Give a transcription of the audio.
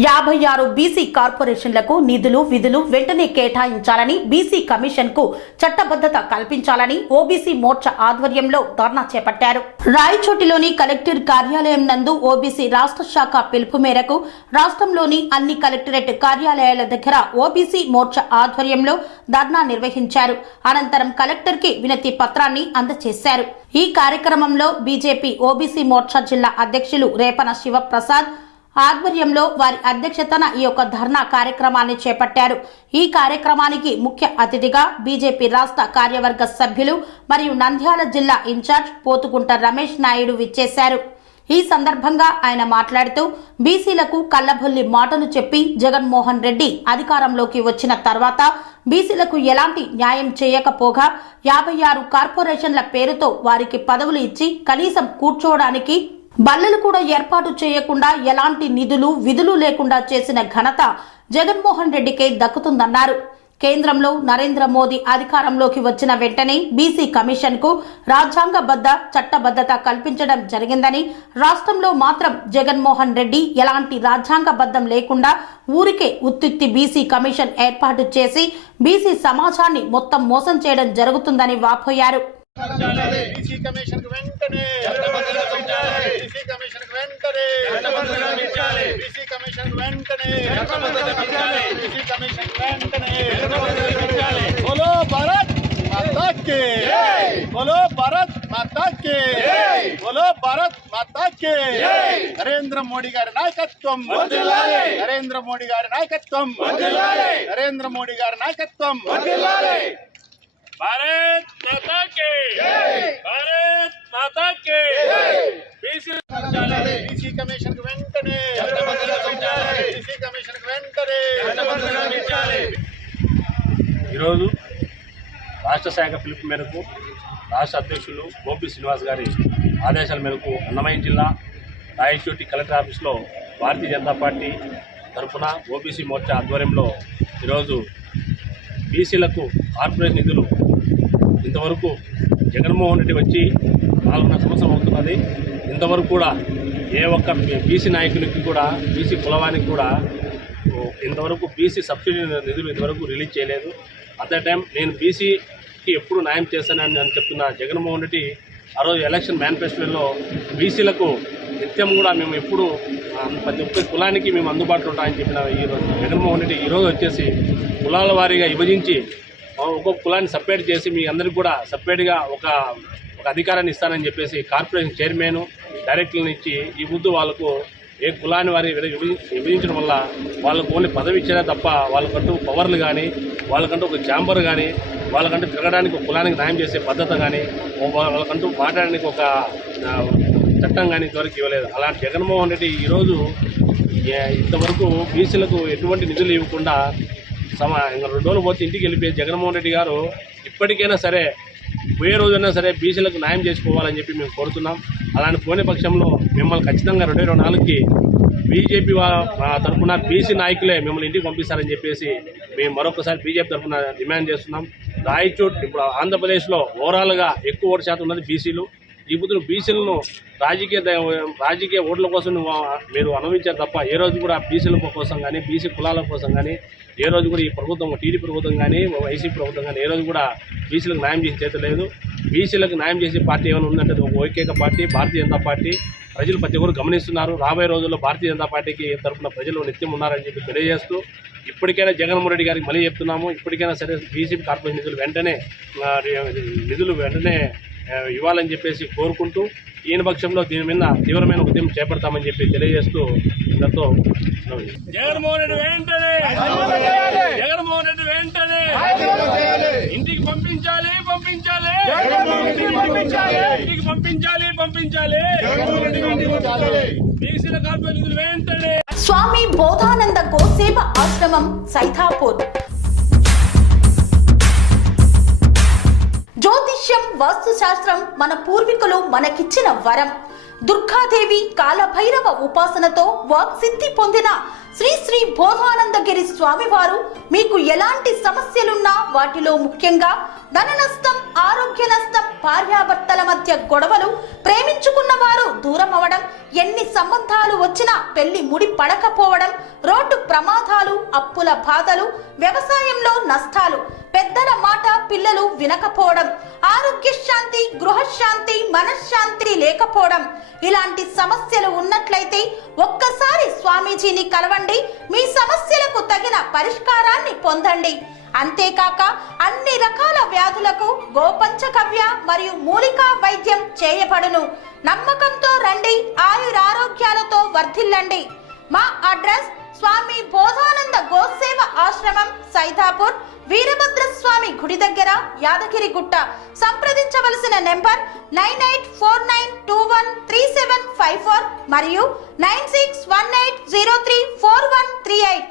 56 BC కార్పొరేషన్లకు నిధులు విధులు వెంటనే కేటాయించాలని బీసీ కమిషన్ కు చట్టబద్ధత కల్పించాలని ఓబీసీ మోర్చా ఆధ్వర్యంలో ధర్నా చేపట్టారు. రాయచోటిలోని కలెక్టర్ కార్యాలయం నందు ఓబీసీ రాష్ట్ర శాఖ పిలుపు మేరకు రాష్ట్రంలోని అన్ని కలెక్టరేట్ కార్యాలయాల దగ్గర ఓబీసీ మోర్చా ఆధ్వర్యంలో ధర్నా నిర్వహించారు. అనంతరం కలెక్టర్ కి వినతి పత్రాన్ని అందజేశారు. ఈ కార్యక్రమంలో బీజేపీ ఓబీసీ మోర్చా జిల్లా అధ్యక్షులు రేపన శివప్రసాద్ ఆధ్వర్యంలో వారి అధ్యక్షతన ఈ యొక్క ధర్నా కార్యక్రమాన్ని చేపట్టారు. ఈ కార్యక్రమానికి ముఖ్య అతిథిగా బీజేపీ రాష్ట్ర కార్యవర్గ సభ్యులు మరియు నంద్యాల జిల్లా ఇన్ఛార్జ్ పోతుగుంట రమేష్ నాయుడు విచ్చేశారు. ఈ సందర్భంగా ఆయన మాట్లాడుతూ బీసీలకు కల్లబొల్లి మాటలు చెప్పి జగన్మోహన్ రెడ్డి అధికారంలోకి వచ్చిన తర్వాత బీసీలకు ఎలాంటి న్యాయం చేయకపోగా 56 కార్పొరేషన్ల పేరుతో వారికి పదవులు ఇచ్చి కనీసం కూర్చోవడానికి బల్లలు కూడా ఏర్పాటు చేయకుండా ఎలాంటి నిధులు విధులు లేకుండా చేసిన ఘనత జగన్మోహన్ రెడ్డికే దక్కుతుందన్నారు. కేంద్రంలో నరేంద్ర మోదీ అధికారంలోకి వచ్చిన వెంటనే బీసీ కమిషన్ కు రాజ్యాంగబద్ధ చట్టబద్ధత కల్పించడం జరిగిందని, రాష్ట్రంలో మాత్రం జగన్మోహన్ రెడ్డి ఎలాంటి రాజ్యాంగబద్ధం లేకుండా ఊరికే ఉత్తిత్తి బీసీ కమిషన్ ఏర్పాటు చేసి బీసీ సమాజాన్ని మొత్తం మోసం చేయడం జరుగుతుందని వాపోయారు. బీసీ కమిషన్ కు వెంటనే బీసీ కమిషన్ కు వెంటనే బీసీ కమిషన్ కు వెంటనే బీసీ కమిషన్ కు వెంటనే బోలో భారత్ మాతా కి బోలో భారత్ మాతా కి బోలో భారత్ మాతా కి నరేంద్ర మోడీ గారి నాయకత్వం వర్ధిల్లాలి, నరేంద్ర మోడీ గారి నాయకత్వం వర్ధిల్లాలి, నరేంద్ర మోడీ గారి నాయకత్వం వర్ధిల్లాలి. भारत माता के जय, भारत माता के जय. बीसी कमीशन కు వెంటనే बीसी కమిషన్ కు వెంటనే ఈరోజు రాష్ట్ర శాఖ పిలుపు మేరకు రాష్ట్ర అధ్యక్షులు గోపి శ్రీనివాస్ గారి ఆదేశాల మేరకు అన్నమయ్య జిల్లా రాయచోటి కలెక్టర్ ఆఫీస్లో భారతీయ జనతా పార్టీ తరఫున ఓబీసీ మోర్చా ఆధ్వర్యంలో ఈరోజు బీసీలకు కార్పొరేషన్ నిధులు ఇంతవరకు జగన్మోహన్ రెడ్డి వచ్చి 4.5 సంవత్సరం అవుతున్నది. ఇంతవరకు కూడా ఏ ఒక్క బీసీ నాయకునికి కూడా బీసీ కులవానికి కూడా ఇంతవరకు బీసీ సబ్సిడీ నిధులు ఇంతవరకు రిలీజ్ చేయలేదు. అట్ ద టైం నేను బీసీకి ఎప్పుడు న్యాయం చేస్తానని అని చెప్తున్న జగన్మోహన్ రెడ్డి ఆ రోజు ఎలక్షన్ మేనిఫెస్టోలో బీసీలకు నిత్యం కూడా మేము ఎప్పుడు ప్రతి ఒక్క కులానికి మేము అందుబాటులో ఉంటామని చెప్పిన ఈరోజు జగన్మోహన్ రెడ్డి ఈరోజు వచ్చేసి కులాల వారీగా విభజించి ఒక్కొక్క కులాన్ని సపరేట్ చేసి మీ అందరికీ కూడా సపరేట్గా ఒక అధికారాన్ని ఇస్తానని చెప్పేసి కార్పొరేషన్ చైర్మన్ డైరెక్టర్లను ఇచ్చి ఈ ముద్దు వాళ్ళకు ఏ కులాన్ని వారి విభజించడం వల్ల వాళ్ళకు ఓన్లీ పదవి ఇచ్చేదే తప్ప వాళ్ళకంటూ పవర్లు కానీ వాళ్ళకంటూ ఒక ఛాంబర్ కానీ వాళ్ళకంటూ తిరగడానికి ఒక కులానికి న్యాయం చేసే పద్ధతి కానీ వాళ్ళకంటూ మాట్లాడడానికి ఒక చట్టం కానీ ఇంతవరకు ఇవ్వలేదు. అలాంటి జగన్మోహన్ రెడ్డి ఈరోజు ఇంతవరకు బీసీలకు ఎటువంటి నిధులు ఇవ్వకుండా ఇంకా 2 రోజులు పోతే ఇంటికి వెళ్ళిపోయి జగన్మోహన్ రెడ్డి గారు ఇప్పటికైనా సరే పోయే రోజైనా సరే బీసీలకు న్యాయం చేసుకోవాలని చెప్పి మేము కోరుతున్నాం. అలాంటి పోని పక్షంలో మిమ్మల్ని ఖచ్చితంగా 2024కి బీజేపీ తరఫున బీసీ నాయకులే మిమ్మల్ని ఇంటికి పంపిస్తారని చెప్పేసి మేము మరొకసారి బీజేపీ తరఫున డిమాండ్ చేస్తున్నాం. రాయచోట్ ఇప్పుడు ఆంధ్రప్రదేశ్లో ఓవరాల్గా ఎక్కువ ఓటు శాతం ఉన్నది బీసీలు. ఈ బుద్ధులు బీసీలను రాజకీయ ఓట్ల కోసం మీరు అనుభవించారు తప్ప ఏ రోజు కూడా బీసీల కోసం కానీ బీసీ కులాల కోసం కానీ ఏ రోజు కూడా ఈ ప్రభుత్వం టీడీ ప్రభుత్వం కానీ వైసీపీ ప్రభుత్వం కానీ ఏ రోజు కూడా బీసీలకు న్యాయం చేసి చేతలేదు. బీసీలకు న్యాయం చేసే పార్టీ ఏమైనా ఉందంటే ఒక ఏకైక పార్టీ భారతీయ జనతా పార్టీ. ప్రజలు ప్రతి ఒక్కరు గమనిస్తున్నారు. రాబోయే రోజుల్లో భారతీయ జనతా పార్టీకి తరఫున ప్రజలు నిత్యం ఉన్నారని చెప్పి తెలియజేస్తూ ఇప్పటికైనా జగన్మోహన్ రెడ్డి గారికి మళ్ళీ చెప్తున్నాము, ఇప్పటికైనా సరే బీసీ కార్పొరేషన్ నిధులు వెంటనే ఇవ్వాలని చెప్పేసి కోరుకుంటూ ఈయన పక్షంలో దీని మీద తీవ్రమైన ఉద్యమం చేపడతామని చెప్పి తెలియజేస్తూ ఇంతతో జగన్మోహన్ రెడ్డి వెంటనే ఇంటికి పంపించాలి ఇంటికి పంపించాలి బీసీల కార్పొరేషన్ నిధులు వెంటనే. స్వామి బోధానంద గోసేవ ఆశ్రమం సైతాపూర్. జ్యోతిష్యం వాస్తుశాస్త్రం మన పూర్వీకులు మనకిచ్చిన వరం. దుర్గాదేవి కాలభైరవ ఉపాసనతో వాక్సిద్ధి పొందిన శ్రీ శ్రీ బోధానందగిరి స్వామివారు మీకు ఎలాంటి సమస్యలున్నా వాటిలో ముఖ్యంగా ధన నష్టం, ఆరోగ్య నష్టం, భార్యాభర్తల మధ్య గొడవలు, ప్రేమించుకున్న వారు దూరం అవడం, ఎన్ని సంబంధాలు వచ్చినా పెళ్లి ముడి పడకపోవడం, రోడ్డు ప్రమాదాలు, అప్పుల బాధలు, వ్యవసాయంలో నష్టాలు, పెద్దల మాట పిల్లలు వినకపోవడం, ఆరోగ్య శాంతి, గృహశాంతి, మనశ్శాంతి లేకపోవడం, ఇలాంటి సమస్యలు ఉన్నట్లయితే ఒక్కసారి స్వామీజీని కలవండి. మీ సమస్యలకు తగిన పరిష్కారాన్ని పొందండి. అంతేకాక అన్ని రకాల వ్యాధులకు గోపంచకవ్య మరియు మూలికా వైద్యం చేయబడును. నమ్మకంతో రండి, ఆయురారోగ్యాలతో వర్ధిల్లండి. మా అడ్రస్ స్వామి బోధానంద గోసేవ ఆశ్రమం, సైదాపూర్, వీరభద్రస్వామి గుడి దగ్గర, యాదగిరిగుట్ట. సంప్రదించవలసిన నెంబర్ 9849213754 మరియు 961803